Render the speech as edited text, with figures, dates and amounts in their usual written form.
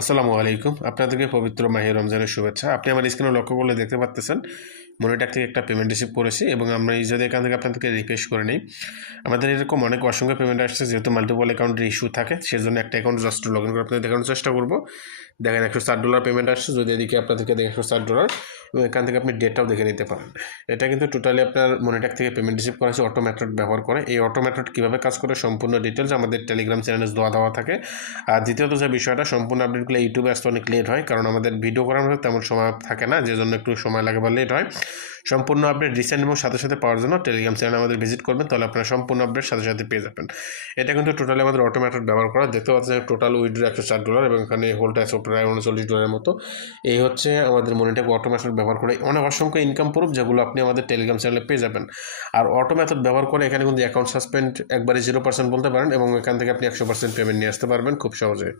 আসসালামু আলাইকুম। আপনাদেরকে পবিত্র মাহে রমজানের শুভেচ্ছা। আপনি আমার স্ক্রিনে লক্ষ্য করলে দেখতে পাচ্তেছেন মনিট্যাক থেকে একটা পেমেন্ট রিসিভ করেছি এবং আমরা এই যদি এখান থেকে আপনাদেরকে রিফ্রেশ করে নিই, আমাদের এরকম অনেক অসংখ্য পেমেন্ট আসছে। যেহেতু মাল্টিপল অ্যাকাউন্টের ইস্যু থাকে, সেজন্য একটা অ্যাকাউন্ট জাস্ট লগ ইন করে আপনাদের দেখানোর চেষ্টা করব। দেখেন $160 পেমেন্ট আসছে। যদি এদিকে আপনাদেরকে দেখে $160 এবং এখান থেকে আপনি ডেটটাও দেখে নিতে পারেন। এটা কিন্তু টোটালি আপনার মনিট্যাক থেকে পেমেন্ট রিসিভ করা হয়েছে অটো মেথড ব্যবহার করে। এই অটো মেথড কীভাবে কাজ করে সম্পূর্ণ ডিটেলস আমাদের টেলিগ্রাম চ্যানেলে দেওয়া থাকে। আর দ্বিতীয়ত যে বিষয়টা, সম্পূর্ণ আপডেটগুলো ইউটিউবে আসতে অনেক লেট হয়, কারণ আমাদের ভিডিও করার মধ্যে তেমন সময় থাকে না, যে জন্য একটু সময় লাগে বা লেট হয়। সম্পূর্ণ আপডেট রিসেন্ট এবং সাথে সাথে পাওয়ার জন্য টেলিগ্রাম চ্যানেল আমাদের ভিজিট করবেন, তাহলে আপনারা সম্পূর্ণ আপডেট সাথে সাথে পেয়ে যাবেন। এটা কিন্তু টোটালি আমাদের অটো মেথড ব্যবহার করা। দেখতে পাচ্ছেন টোটাল উইথড্র $104 এবং এখানে হোল্ড আছে প্রায় $39 মতো। এই হচ্ছে আমাদের মনিট্যাক অটো মেথড ব্যবহার করে অনেক অসংখ্য ইনকাম প্রুফ, যেগুলো আপনি আমাদের টেলিগ্রাম চ্যানেলে পেয়ে যাবেন। আর অটো মেথড ব্যবহার করে এখানে কিন্তু অ্যাকাউন্ট সাসপেন্ড একবারে 0% বলতে পারেন, এবং এখান থেকে আপনি 100% পেমেন্ট নিয়ে আসতে পারবেন খুব সহজে।